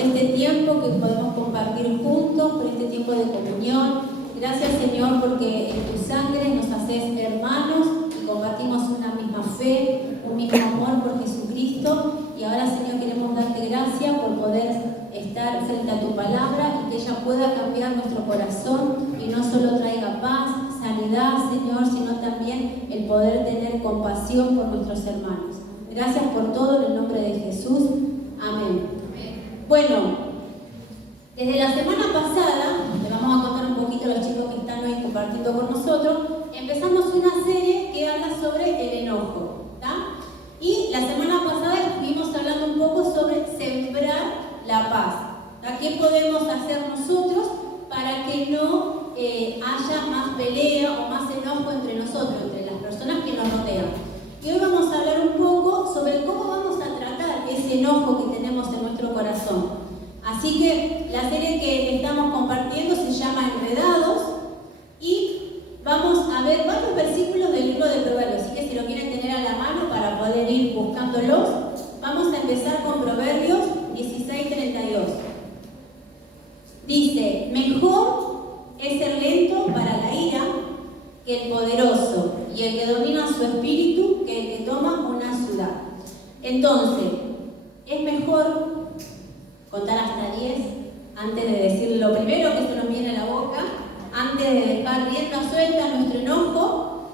este tiempo que podemos compartir juntos, por este tiempo de comunión. Gracias, Señor, porque en tu sangre nos haces hermanos y compartimos una misma fe, un mismo amor por Jesucristo. Y ahora, Señor, queremos darte gracias por poder estar frente a tu palabra y que ella pueda cambiar nuestro corazón y no solo traiga paz, sanidad, Señor, sino también el poder tener compasión por nuestros hermanos. Gracias por todo en el nombre de Jesús. Amén. Bueno, desde la semana pasada, le vamos a contar un poquito a los chicos que están hoy compartiendo con nosotros, empezamos una serie que habla sobre el enojo, ¿tá? Y la semana pasada estuvimos hablando un poco sobre sembrar la paz. ¿Tá? ¿Qué podemos hacer nosotros para que no haya más pelea o más enojo entre nosotros, entre las personas que nos rodean? Y hoy vamos a hablar un poco sobre cómo vamos a tratar ese enojo que tenemos en nuestro corazón. Así que la serie que estamos compartiendo se llama Enredados y vamos a ver varios versículos del libro de Proverbios. Así que si lo quieren tener a la mano para poder ir buscándolos, vamos a empezar con Proverbios 16:32. Dice: mejor es ser lento para la ira que el poderoso, y el que domina su espíritu que el que toma una ciudad. Entonces, es mejor contar hasta 10 antes de decir lo primero que se nos viene a la boca, antes de dejar rienda suelta a nuestro enojo.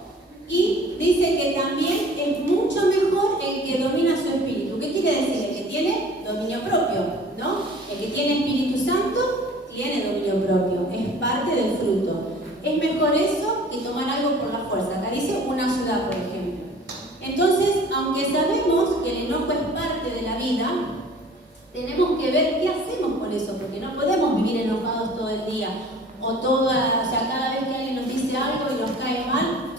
Y dice que también es mucho mejor el que domina su espíritu. ¿Qué quiere decir? El que tiene dominio propio, ¿no? El que tiene Espíritu Santo tiene dominio propio, es parte del fruto. Es mejor eso que tomar algo por la fuerza. Acá dice una ciudad, por ejemplo. Entonces, aunque sabemos que el enojo es parte de la vida, tenemos que ver qué hacemos con eso, porque no podemos vivir enojados todo el día o cada vez que alguien nos dice algo y nos cae mal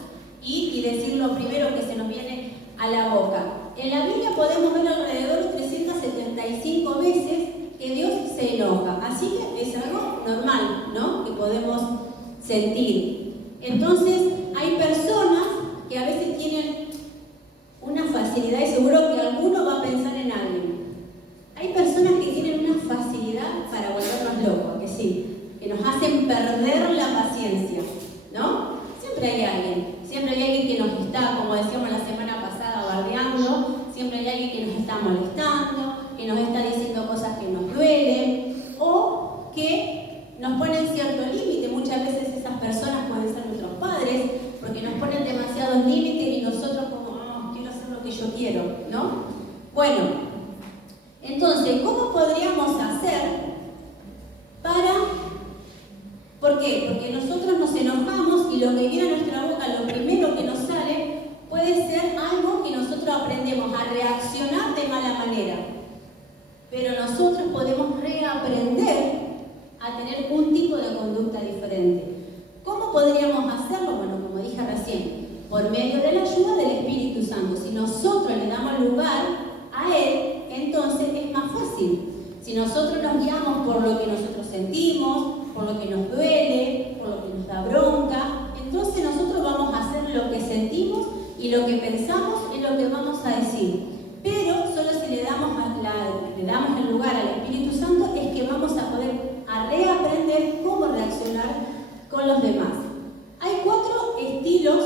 y decir lo primero que se nos viene a la boca. En la Biblia podemos ver alrededor de 375 veces que Dios se enoja, así que es algo normal, ¿no?, que podemos sentir. Entonces, hay personas que a veces tienen una facilidad, y seguro que alguno va a pensar en alguien. Hay personas que tienen una facilidad para volvernos locos, que sí, que nos hacen perder la paciencia, ¿no? Siempre hay alguien que nos está, como decíamos la semana pasada, bardeando, siempre hay alguien que nos está molestando, que nos está diciendo cosas que nos duelen, o que nos ponen cierto límite. Muchas veces esas personas pueden ser nuestros padres, porque nos ponen demasiados límites y nosotros como, quiero hacer lo que yo quiero, ¿no? Bueno, entonces, ¿cómo podríamos hacer ¿por qué? Porque nosotros nos enojamos y lo que viene a nuestra boca, lo primero que nos sale, puede ser algo que nosotros aprendemos a reaccionar de mala manera. Pero nosotros podemos reaprender a tener un tipo de conducta diferente. ¿Cómo podríamos hacerlo? Bueno, como dije recién, por medio de la ayuda del Espíritu Santo. Si nosotros le damos lugar a Él, entonces es más fácil. Si nosotros nos guiamos por lo que nosotros sentimos, por lo que nos duele, por lo que nos da bronca, entonces nosotros vamos a hacer lo que sentimos y lo que pensamos es lo que vamos a decir. Pero solo si le damos el lugar al Espíritu Santo es que vamos a poder reaprender cómo reaccionar con los demás. Hay 4 estilos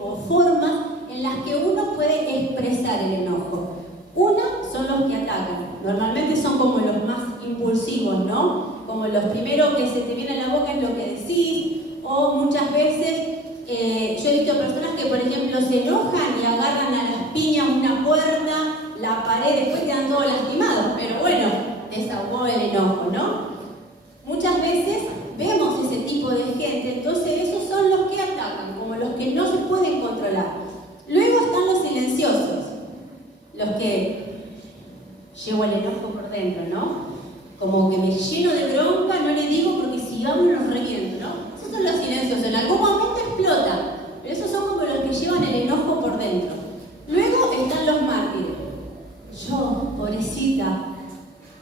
o formas en las que uno puede expresar el enojo. Una son los que atacan. Normalmente son como los más impulsivos, ¿no? Como los primeros que se te viene a la boca es lo que decís, o muchas veces yo he visto personas que, por ejemplo, se enojan y agarran a las piñas una puerta, la pared, después quedan todos lastimados, pero bueno, desahogó el enojo, ¿no? Muchas veces vemos ese tipo de gente, entonces esos son los que atacan, como los que no se pueden controlar. Luego están los silenciosos, los que llevo el enojo por dentro, ¿no? Como que me lleno de bronca, no le digo porque si hablo los reviento, ¿no? Esos son los silenciosos, en algún momento explota, pero esos son como los que llevan el enojo por dentro. Luego están los mártires. Yo, pobrecita,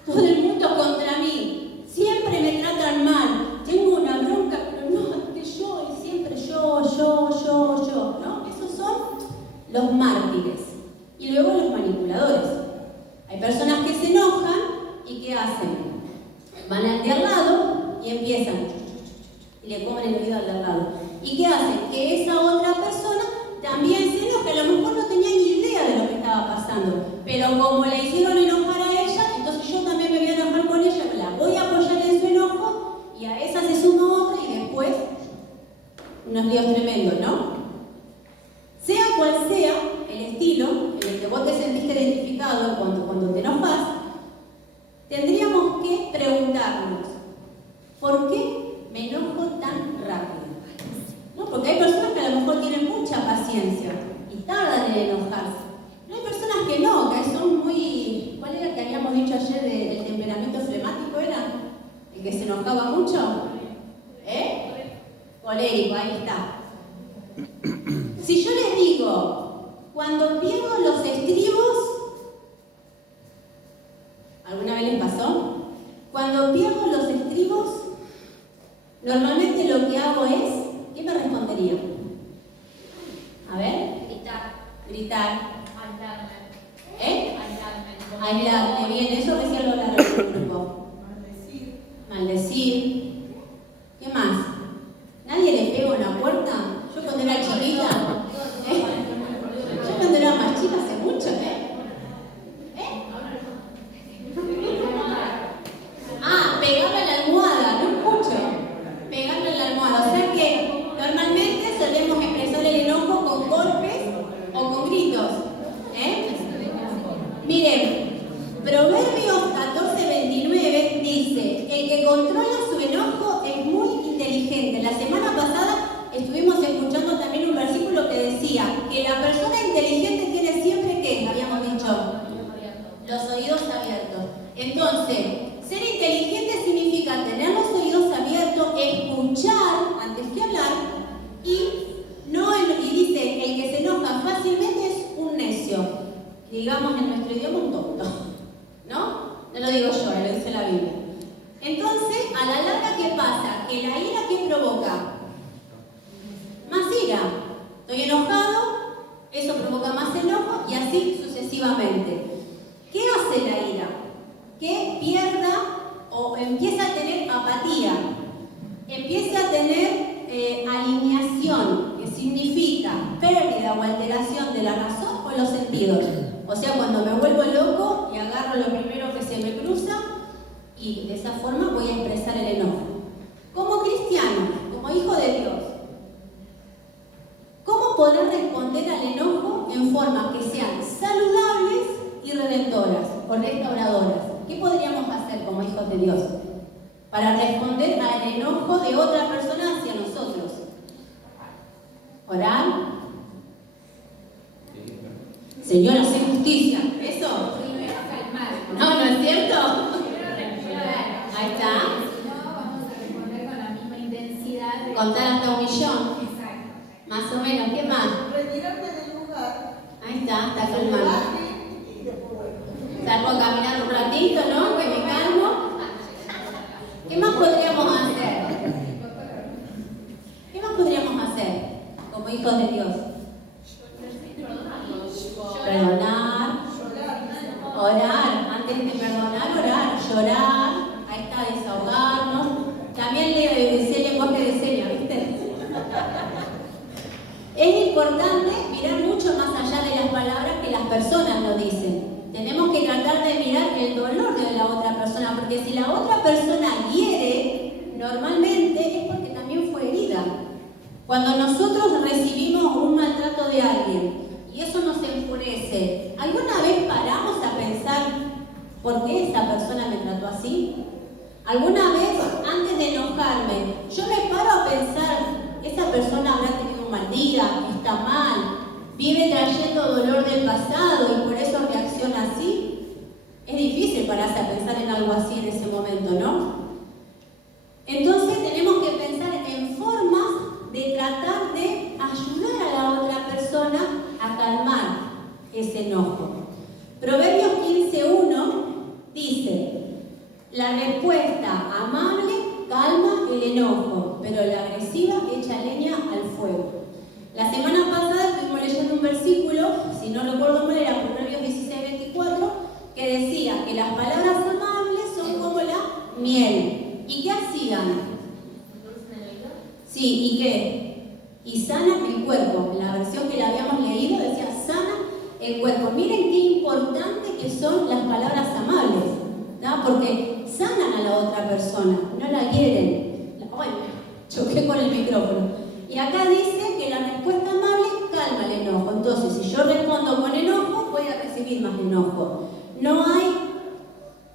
todo el mundo contra mí, siempre me tratan mal, tengo una bronca, pero no, que yo, y siempre yo, ¿no? Esos son los mártires. Y luego los manipuladores. Hay personas que se enojan hacen? Van al de al lado y empiezan. Y le comen el oído al de al lado. ¿Y qué hacen? Que esa otra persona también se enoja, que a lo mejor no tenía ni idea de lo que estaba pasando. Pero como le hicieron enojar a ella, entonces yo también me voy a enojar con ella, la voy a apoyar en su enojo, y a esa se suma otra y después unos líos tremendos, ¿no? Sea cual sea el estilo en el que vos te sentiste identificado cuando te enojas, tendríamos que preguntarnos, ¿por qué me enojo tan rápido? ¿No? Porque hay personas que a lo mejor tienen mucha paciencia y tardan en enojarse. No hay personas que no, que son muy... ¿Cuál era el que habíamos dicho ayer del temperamento flemático? ¿Era el que se enojaba mucho? Colérico, ahí está. Si yo les digo, cuando pierdo los estribos, ¿alguna vez les pasó? Cuando pierdo los estribos, normalmente lo que hago es, ¿qué me respondería? A ver. Gritar. Aislarme, bien, eso recién lo hablaron en el grupo. Maldecir. ¿Qué más? ¿Nadie le pega una puerta? Yo cuando era chiquita, yo cuando era más chica hace mucho, pegarle a la almohada, no escucho. Pegarle a la almohada, o sea que normalmente solemos expresar el enojo con golpes o con gritos. Miren, Proverbios 14:29 dice, el que controla su enojo es muy inteligente. La semana pasada estuvimos escuchando también un versículo que decía que la persona inteligente tiene siempre, ¿qué? Habíamos dicho, los oídos abiertos. Entonces, ser inteligente significa tener los oídos abiertos, escuchar antes que hablar y dice, el que se enoja fácilmente es un necio. Digamos en nuestro idioma un tonto, ¿no? No lo digo yo, lo dice la Biblia. Entonces, a la larga, ¿qué pasa? Que la ira, ¿qué provoca? Más ira. Estoy enojado, eso provoca más enojo y así sucesivamente. ¿Qué hace la ira? Que pierda o empieza a tener apatía, empieza a tener alineación, que significa pérdida o alteración de la razón o los sentidos. O sea, cuando me vuelvo loco y agarro lo primero que se me cruza y de esa forma voy a expresar el enojo. Como cristiano, como hijo de Dios, ¿cómo podrá responder al enojo en formas que sean saludables y redentoras o restauradoras? ¿Qué podríamos hacer como hijos de Dios para responder al enojo de otra persona hacia nosotros? Orar. Señor, hace justicia. ¿Eso? No es cierto. Ahí está. Vamos a responder con la misma intensidad. Contar hasta 1.000.000. Exacto. Más o menos. ¿Qué más? Retirarte del lugar. Ahí está calmando. Salgo a caminar un ratito, ¿no? Que me calmo. ¿Qué más podríamos hacer? ¿Qué más podríamos hacer como hijos de Dios? Perdonar, orar, antes de perdonar, orar, llorar, ahí está, desahogarnos. También sé lenguaje de señas, ¿viste? Es importante mirar mucho más allá de las palabras que las personas nos dicen. Tenemos que tratar de mirar el dolor de la otra persona, porque si la otra persona hiere, normalmente es porque también fue herida. Cuando nosotros recibimos un maltrato de alguien y eso nos enfurece, ¿alguna vez paramos a pensar por qué esa persona me trató así? ¿Alguna vez, antes de enojarme, yo me paro a pensar, esa persona habrá tenido un mal día, está mal, vive trayendo dolor del pasado y por eso reacciona así? Es difícil pararse a pensar en algo así en ese momento, ¿no? Entonces tenemos que pensar en formas de tratar de ayudar a la otra persona a calmar ese enojo. Proverbios 15:1 dice, la respuesta amable calma el enojo, pero la agresiva echa leña al fuego. La semana pasada estuvimos leyendo un versículo, si no recuerdo mal era Proverbios 16:24, que decía que las palabras amables son miel. ¿Y qué hacían? Sí, ¿y qué? Y sana el cuerpo. En la versión que la habíamos leído decía sana el cuerpo. Miren qué importante que son las palabras amables, ¿no? Porque sanan a la otra persona, no la hieren. Ay, choqué con el micrófono. Y acá dice que la respuesta amable calma el enojo. Entonces, si yo respondo con enojo, voy a recibir más enojo. No hay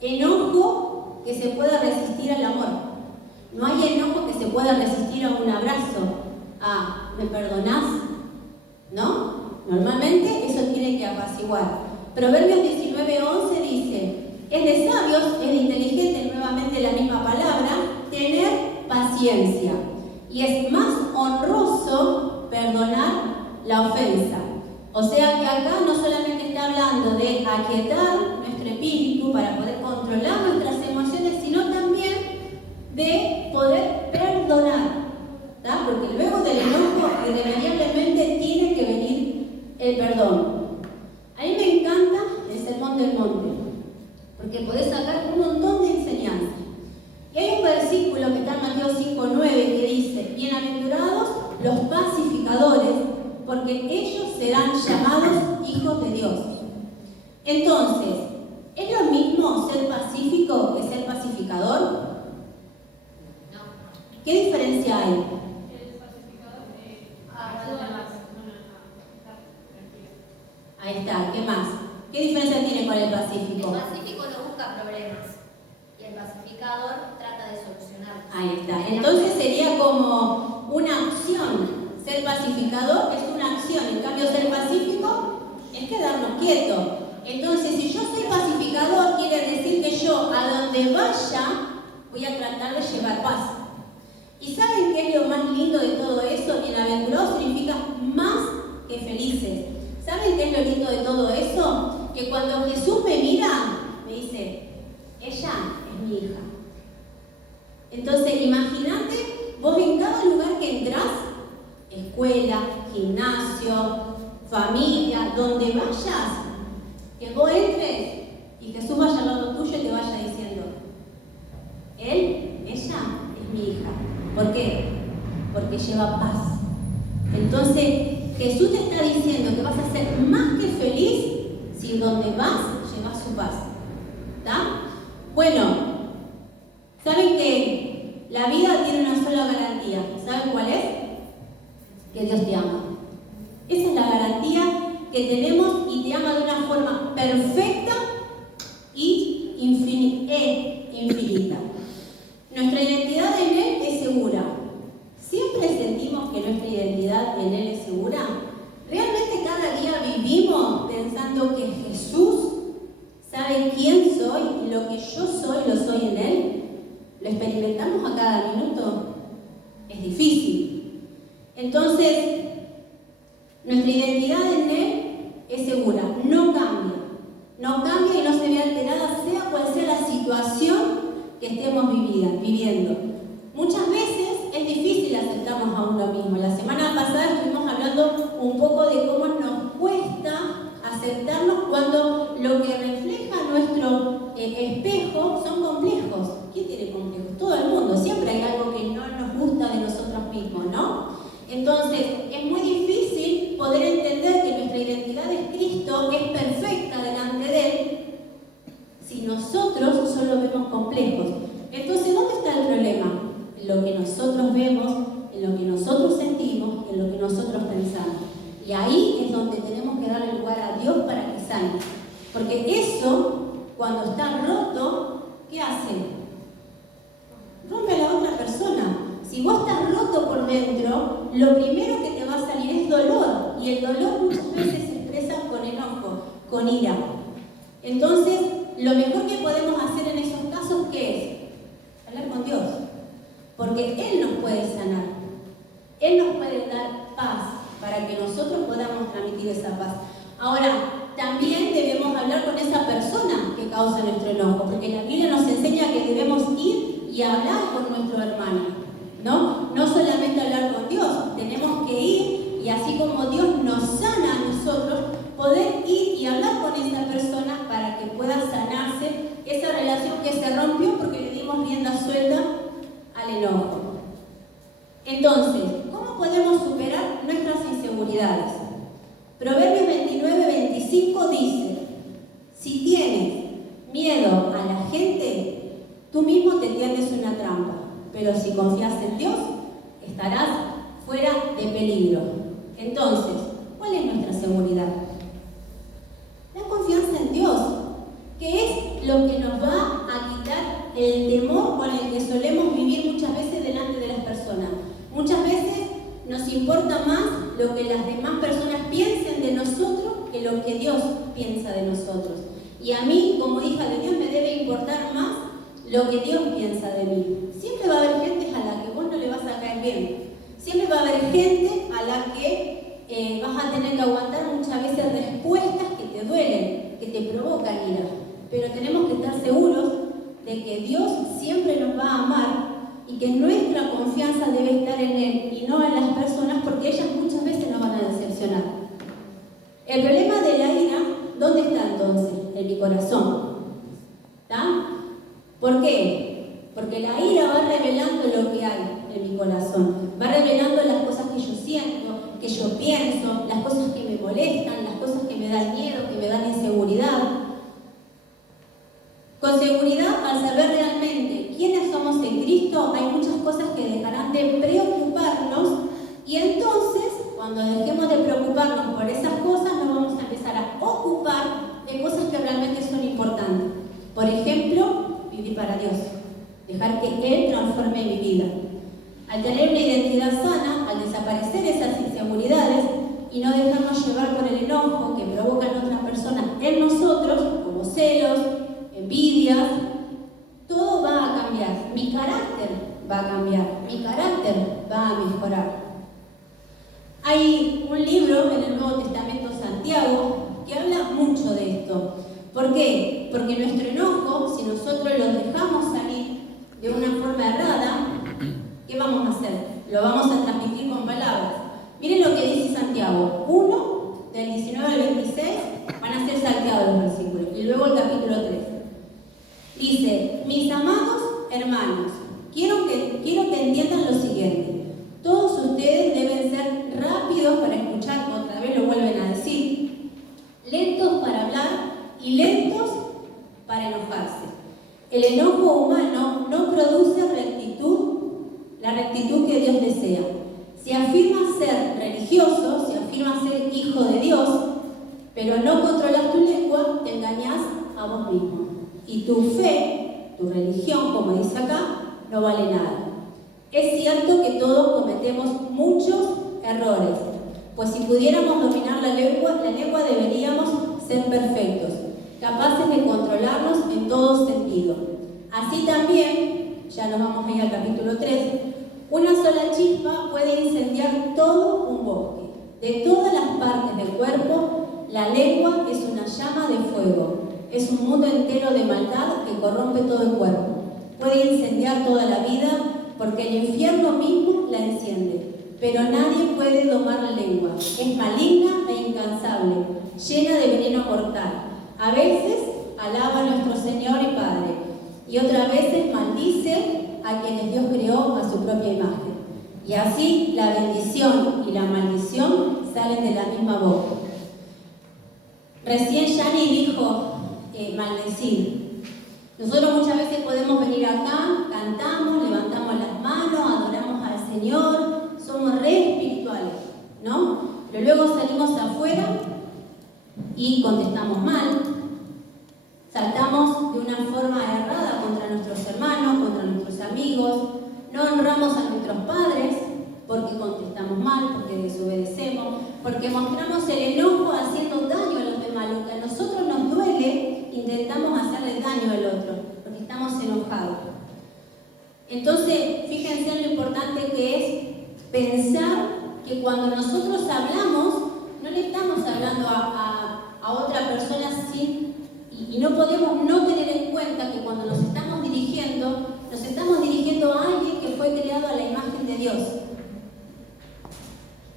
enojo que se pueda resistir al amor. No hay enojo que se pueda resistir a un abrazo. Ah, ¿me perdonás? ¿No? Normalmente eso tiene que apaciguar. Proverbios 19:11 dice: es de sabios, es de inteligente, nuevamente la misma palabra, tener paciencia. Y es más honroso perdonar la ofensa. O sea que acá no solamente está hablando de aquietar nuestro espíritu para poder controlar nuestras emociones, sino también de poder perdonar, ¿tá? Porque luego del enojo irremediablemente tiene que venir el perdón. A mí me encanta el Sermón del Monte, porque podés sacar un montón de enseñanzas. Y hay un versículo que está en Mateo 5:9 que dice: bienaventurados los pacificadores, porque ellos serán llamados hijos de Dios. Entonces, ¿es lo mismo ser pacífico que ser pacificador? ¿Qué diferencia hay? El pacificador Ahí está, ¿qué más? ¿Qué diferencia tiene con el pacífico? El pacífico no busca problemas y el pacificador trata de solucionarlos. Ahí está. Entonces sería como una acción. Ser pacificador es una acción. En cambio, ser pacífico es quedarnos quietos. Entonces, si yo soy pacificador, quiere decir que yo a donde vaya voy a tratar de llevar paz. ¿Y saben qué es lo más lindo de todo eso? Bienaventurados significa más que felices. ¿Saben qué es lo lindo de todo eso? Que cuando Jesús me mira, me dice: ella es mi hija. Entonces, imagínate, vos en cada lugar que entras, escuela, gimnasio, familia, donde vayas, que vos entres y Jesús vaya al lado tuyo y te vaya diciendo: ella es mi hija. ¿Por qué? Porque lleva paz. Entonces, Jesús te está diciendo que vas a ser más que feliz si donde vas llevas su paz. ¿Está? Bueno, ¿saben que la vida tiene una sola garantía? ¿Saben cuál es? Que Dios te ama. Esa es la garantía que tenemos, y te ama de una forma perfecta y infinita. Nuestra identidad en Él es segura. ¿Siempre sentimos que nuestra identidad en Él es segura? ¿Realmente cada día vivimos pensando que Jesús sabe quién soy y lo que yo soy lo soy en Él? ¿Lo experimentamos a cada minuto? Es difícil. Entonces, nuestra identidad en Él es segura, no cambia. No cambia y no se ve alterada, sea cual sea la situación que estemos viviendo. Muchas veces es difícil aceptarnos a uno mismo. La semana pasada estuvimos hablando un poco de cómo nos cuesta aceptarnos cuando lo que refleja nuestro espejo son complejos. ¿Quién tiene complejos? Todo el mundo. Siempre hay algo que no nos gusta de nosotros mismos, ¿no? Entonces, es muy difícil poder entender que nuestra identidad en Cristo es perfecta delante de Él si nosotros solo vemos complejos. Entonces, ¿dónde está el problema? En lo que nosotros vemos, en lo que nosotros sentimos, en lo que nosotros pensamos. Y ahí es donde tenemos que darle lugar a Dios para que sane. Porque eso, cuando está roto, ¿qué hace? Rompe a la otra persona. Si vos estás roto por dentro, lo primero que te va a salir es dolor. Y el dolor muchas veces se expresa con enojo, con ira. Entonces, lo mejor que podemos hacer en esos casos, ¿qué es? Hablar con Dios. Porque Él nos puede sanar. Él nos puede dar paz para que nosotros podamos transmitir esa paz. Ahora, también debemos hablar con esa persona que causa nuestro enojo, porque la Biblia nos enseña que debemos ir y hablar con nuestro hermano. No solamente hablar con Dios, tenemos que ir y así como Dios nos sana a nosotros, poder ir y hablar con esa persona para que pueda sanarse esa relación que se rompió porque le dimos rienda gente, tú mismo te tiendes una trampa, pero si confías en Dios, estarás fuera de peligro. Entonces, ¿cuál es nuestra seguridad? La confianza en Dios, que es lo que nos va a quitar el temor con el que solemos vivir muchas veces delante de las personas. Muchas veces nos importa más lo que las demás personas piensen de nosotros que lo que Dios piensa de nosotros. Y a mí, como hija de Dios, me debe importar más lo que Dios piensa de mí. Siempre va a haber gente a la que vos no le vas a caer bien. Siempre va a haber gente a la que vas a tener que aguantar muchas veces respuestas que te duelen, que te provocan ira. Pero tenemos que estar seguros de que Dios siempre nos va a amar y que nuestra confianza debe estar en Él y no en las personas, porque ellas muchas veces nos van a decepcionar. El problema de la ira, ¿dónde está entonces? En mi corazón. ¿Está? ¿Por qué? Porque la ira va revelando lo que hay en mi corazón, va revelando las cosas que yo siento, que yo pienso, las cosas que me molestan, las cosas que me dan miedo, que me dan inseguridad. Con seguridad, al saber realmente quiénes somos en Cristo, hay muchas cosas que dejarán de preocuparnos y entonces, cuando dejemos de preocuparnos por esas cosas, nos vamos a empezar a ocupar de cosas que realmente son importantes. Por ejemplo, vivir para Dios, dejar que Él transforme mi vida. Al tener una identidad sana, al desaparecer esas inseguridades y no dejarnos llevar por el enojo que provocan otras personas en nosotros, como celos, envidias, todo va a cambiar. Mi carácter va a cambiar, mi carácter va a mejorar. Hay un libro en el Nuevo Testamento, Santiago, que habla mucho de esto. ¿Por qué? Porque nuestro enojo, si nosotros lo dejamos salir de una forma errada, ¿qué vamos a hacer? Lo vamos a transmitir con palabras. Miren lo que dice Santiago 1, del 19 al 26, van a ser salteados los versículos, y luego el capítulo 3. Dice: mis amados hermanos, quiero que entiendan lo siguiente. Todos ustedes deben ser rápidos para escuchar, otra vez lo vuelven a decir, lentos para hablar y lentos para enojarse. El enojo humano no produce rectitud, la rectitud que Dios desea. Si afirmas ser religioso, si afirmas ser hijo de Dios, pero no controlas tu lengua, te engañas a vos mismo. Y tu fe, tu religión, como dice acá, no vale nada. Es cierto que todos cometemos muchos errores, pues si pudiéramos dominar la lengua deberíamos ser perfectos, capaces de controlarnos en todo sentido. Así también, ya nos vamos a ir al capítulo 3, una sola chispa puede incendiar todo un bosque. De todas las partes del cuerpo, la lengua es una llama de fuego. Es un mundo entero de maldad que corrompe todo el cuerpo. Puede incendiar toda la vida porque el infierno mismo la enciende. Pero nadie puede domar la lengua. Es maligna e incansable, llena de veneno mortal. A veces alaba a nuestro Señor y Padre, y otras veces maldice a quienes Dios creó a su propia imagen. Y así la bendición y la maldición salen de la misma boca. Recién Yani dijo maldecir. Nosotros muchas veces podemos venir acá, cantamos, levantamos las manos, adoramos al Señor, somos re espirituales, ¿no? Pero luego salimos afuera y contestamos mal, saltamos de una forma errada contra nuestros hermanos, contra nuestros amigos, no honramos a nuestros padres porque contestamos mal, porque desobedecemos, porque mostramos el enojo haciendo daño a los demás. Lo que a nosotros nos duele, intentamos hacerle daño al otro, porque estamos enojados. Entonces, fíjense en lo importante que es pensar que cuando nosotros hablamos, no le estamos hablando a otra persona así, y no podemos no tener en cuenta que cuando nos estamos dirigiendo a alguien que fue creado a la imagen de Dios.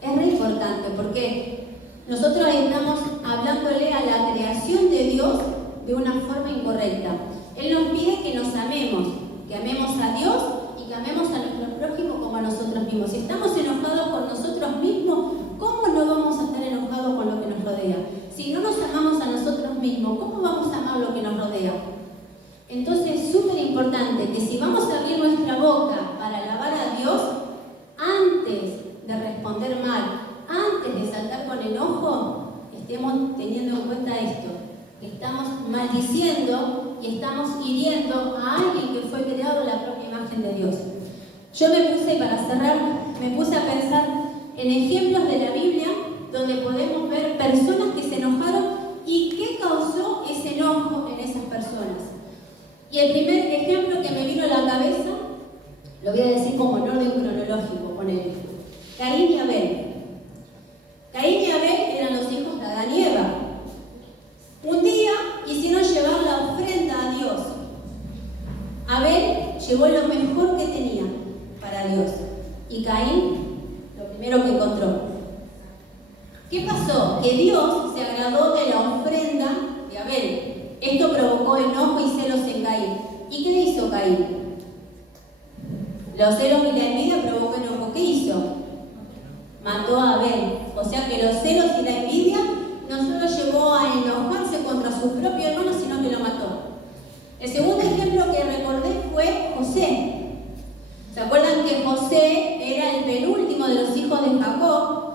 Es muy importante porque nosotros estamos hablándole a la creación de Dios de una forma incorrecta. Él nos pide que nos amemos, que amemos a Dios y que amemos a nuestro prójimo como a nosotros mismos. Si estamos enojados con nosotros mismos, ¿cómo no vamos a estar enojados con lo que nos rodea? Si no nos amamos a nosotros mismos, ¿cómo vamos a amar lo que nos rodea? Entonces importante que si vamos a abrir nuestra boca para alabar a Dios, antes de responder mal, antes de saltar con enojo, estemos teniendo en cuenta esto, que estamos maldiciendo y estamos hiriendo a alguien que fue creado en la propia imagen de Dios. Yo para cerrar, me puse a pensar en ejemplos de la Biblia donde podemos ver personas que se enojaron y qué causó ese enojo en esas personas. Y el primer ejemplo que me vino a la cabeza, lo voy a decir como en orden cronológico, ponele. Caín y Abel. Caín y Abel eran los hijos de Adán y Eva. Un día quisieron llevar la ofrenda a Dios. Abel llevó lo mejor que tenía para Dios. Y Caín, lo primero que encontró. ¿Qué pasó? Que Dios se agradó de la ofrenda de Abel. Esto provocó enojo y celos en Caín. ¿Y qué hizo Caín? Los celos y la envidia provocó enojo. ¿Qué hizo? Mató a Abel. O sea que los celos y la envidia no solo llevó a enojarse contra su propio hermano, sino que lo mató. El segundo ejemplo que recordé fue José. ¿Se acuerdan que José era el penúltimo de los hijos de Jacob?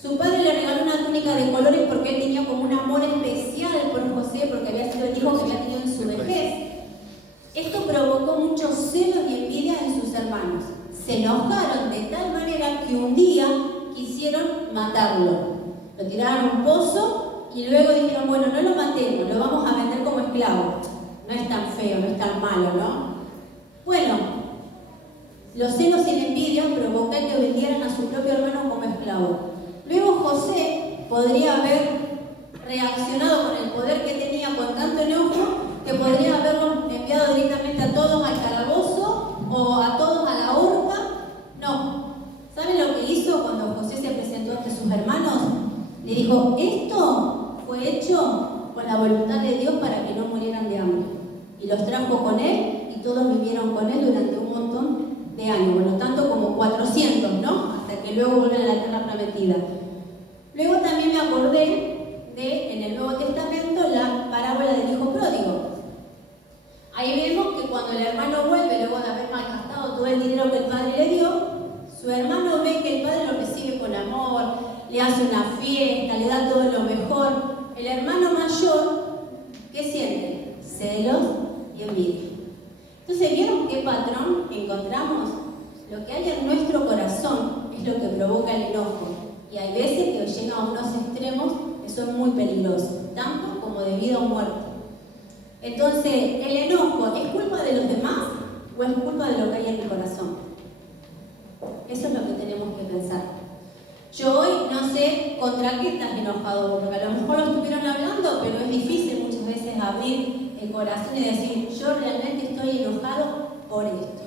Su padre le regaló una túnica de colores porque él tenía como un amor especial por José, porque había sido el hijo que había tenido en su vejez. Esto provocó muchos celos y envidia en sus hermanos. Se enojaron de tal manera que un día quisieron matarlo. Lo tiraron a un pozo y luego dijeron, bueno, no lo matemos, lo vamos a vender como esclavo. No es tan feo, no es tan malo, ¿no? Bueno, los celos y la envidia provocaron que vendieran a su propio hermano como esclavo. Luego José podría haber reaccionado con el poder que tenía con tanto enojo, que podría haberlos enviado directamente a todos al calabozo o a todos a la horca. No. ¿Saben lo que hizo cuando José se presentó ante sus hermanos? Le dijo, esto fue hecho con la voluntad de Dios para que no murieran de hambre. Y los trajo con él y todos vivieron con él durante un montón de años. Bueno, tanto como 400, ¿no? Hasta que luego vuelven a la tierra prometida. Luego también me acordé de, en el Nuevo Testamento, la parábola del hijo pródigo. Ahí vemos que cuando el hermano vuelve, luego de haber malgastado todo el dinero que el padre le dio, su hermano ve que el padre lo recibe con amor, le hace una fiesta, le da todo lo mejor. El hermano mayor, ¿qué siente? Celos y envidia. Entonces, ¿vieron qué patrón encontramos? Lo que hay en nuestro corazón es lo que provoca el enojo. Y hay veces que llega a unos extremos que son muy peligrosos, tanto como de vida o muerte. Entonces, ¿el enojo es culpa de los demás o es culpa de lo que hay en el corazón? Eso es lo que tenemos que pensar. Yo hoy no sé contra qué estás enojado, porque a lo mejor lo estuvieron hablando, pero es difícil muchas veces abrir el corazón y decir, yo realmente estoy enojado por esto.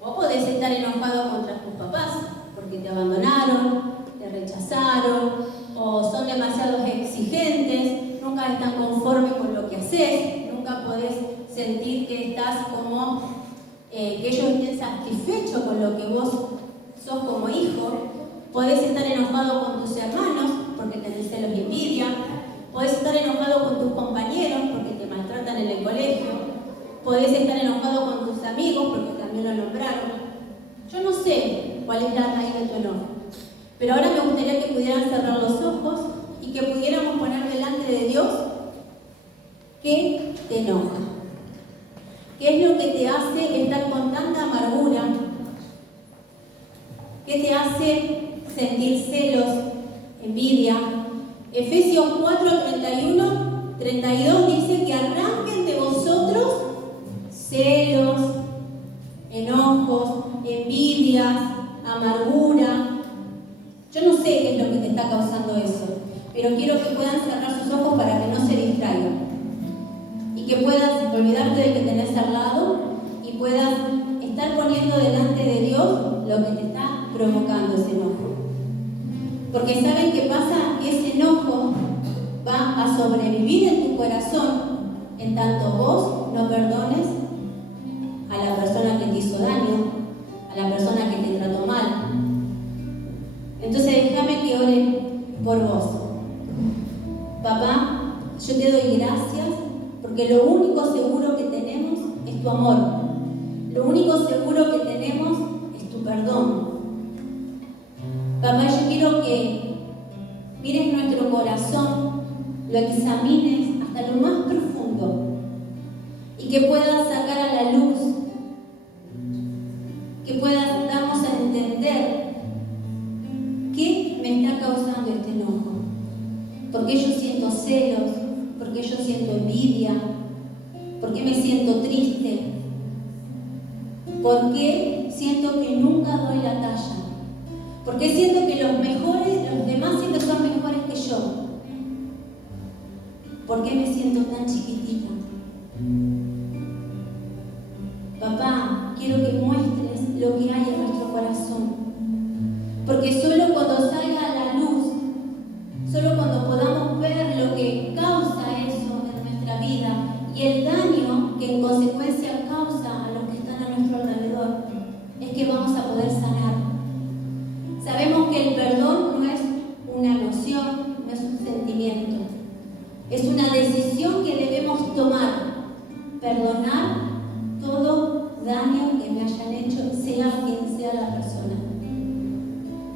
Vos podés estar enojado contra tus papás, porque te abandonaron, te rechazaron, o son demasiado exigentes, nunca están conformes con lo que haces, nunca podés sentir que estás como, que ellos estén satisfechos con lo que vos sos como hijo. Podés estar enojado con tus hermanos, porque tenés celos y envidia. Podés estar enojado con tus compañeros, porque te maltratan en el colegio. Podés estar enojado con tus amigos, porque también lo nombraron. Yo no sé cuál es la raíz de tu enojo. Pero ahora me gustaría que pudieran cerrar los ojos y que pudiéramos poner delante de Dios qué te enoja. ¿Qué es lo que te hace estar con tanta amargura? ¿Qué te hace sentir celos, envidia? Efesios 4:31-32 dice que arranquen de vosotros celos, enojos, envidias, amargura. Yo no sé qué es lo que te está causando eso, pero quiero que puedan cerrar sus ojos para que no se distraigan y que puedas olvidarte de que tenés al lado y puedas estar poniendo delante de Dios lo que te está provocando ese enojo. Porque ¿saben qué pasa? Que ese enojo va a sobrevivir en tu corazón en tanto vos no perdones a la persona que te hizo daño, a la persona que te trató mal. Entonces déjame que ore por vos. Papá, yo te doy gracias porque lo único seguro que tenemos es tu amor. Lo único seguro que tenemos es tu perdón. Papá, yo quiero que mires nuestro corazón, lo examines hasta lo más profundo y que puedas sacar a la luz, que puedas darnos a entender qué me está causando este enojo. ¿Por qué yo siento celos? ¿Por qué yo siento envidia? ¿Por qué me siento triste? ¿Por qué siento que nunca doy la talla? ¿Por qué siento que los demás siempre son mejores que yo? ¿Por qué me siento tan chiquitita? Papá, quiero que muestres lo que hay en nuestro corazón. Porque solo cuando salga a la luz, solo cuando podamos ver lo que causa eso en nuestra vida y el daño que en consecuencia causa a los que están a nuestro alrededor, es que vamos a poder sanar. Sabemos que el perdón no es una noción, no es un sentimiento. Es una decisión que debemos tomar. Perdonar todo daño que me hayan hecho, sea quien sea la persona.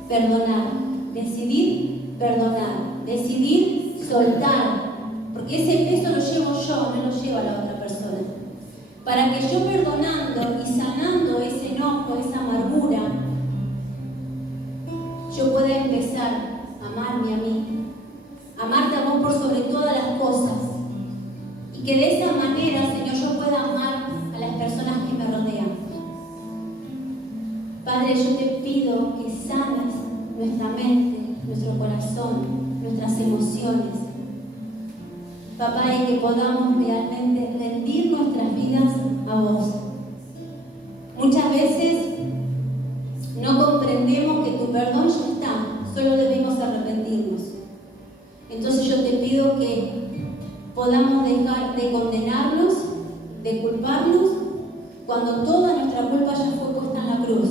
Perdonar. Decidir perdonar. Decidir soltar. Porque ese peso lo llevo yo, no lo lleva la otra persona. Para que yo perdonando y sanando ese enojo, esa amargura, yo pueda empezar a amarme a mí, amarte a vos por sobre todas las cosas, y que de esa manera, Señor, yo pueda amar a las personas que me rodean. Padre, yo te pido que sanes nuestra mente, nuestro corazón, nuestras emociones. Papá, y que podamos realmente rendir nuestras vidas a vos. Muchas veces no comprendemos que tu perdón ya está, solo debemos arrepentirnos. Entonces yo te pido que podamos dejar de condenarnos, de culparnos, cuando toda nuestra culpa ya fue puesta en la cruz.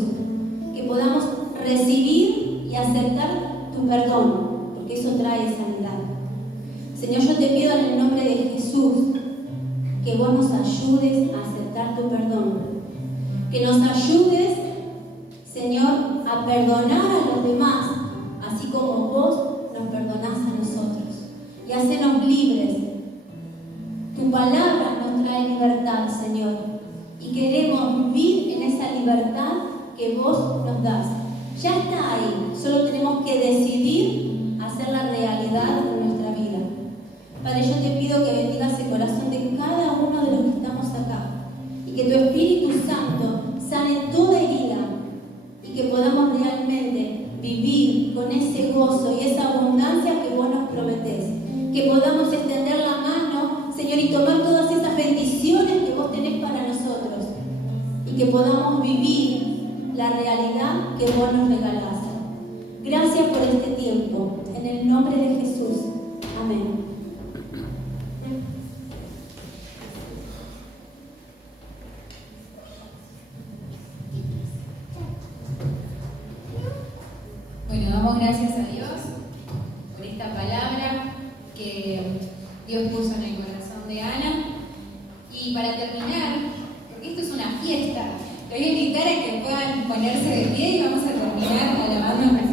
Que podamos recibir y aceptar tu perdón, porque eso trae sanidad. Señor, yo te pido en el nombre de Jesús que vos nos ayudes a aceptar tu perdón. Que nos ayudes, Señor, a perdonar a los demás, así como vos nos perdonás a nosotros. Y hacernos libres. Tu palabra nos trae libertad, Señor. Y queremos vivir en esa libertad que vos nos das. Ya está ahí, solo tenemos que decidir hacerla realidad en nuestra vida. Padre, yo te pido que bendigas el corazón de cada uno de los que estamos acá y que tu Espíritu Santo sane toda herida y que podamos realmente vivir con ese gozo y esa abundancia que vos nos prometés. Que podamos extender la mano, Señor, y tomar todas esas bendiciones que vos tenés para nosotros y que podamos vivir la realidad que vos nos regalás. Gracias por este tiempo. En el nombre de Jesús. Amén. Bueno, damos gracias a Dios por esta palabra que Dios puso en el corazón de Ana. Y para terminar, porque esto es una fiesta, le voy a invitar a que puedan ponerse de pie y vamos a terminar alabando a nuestro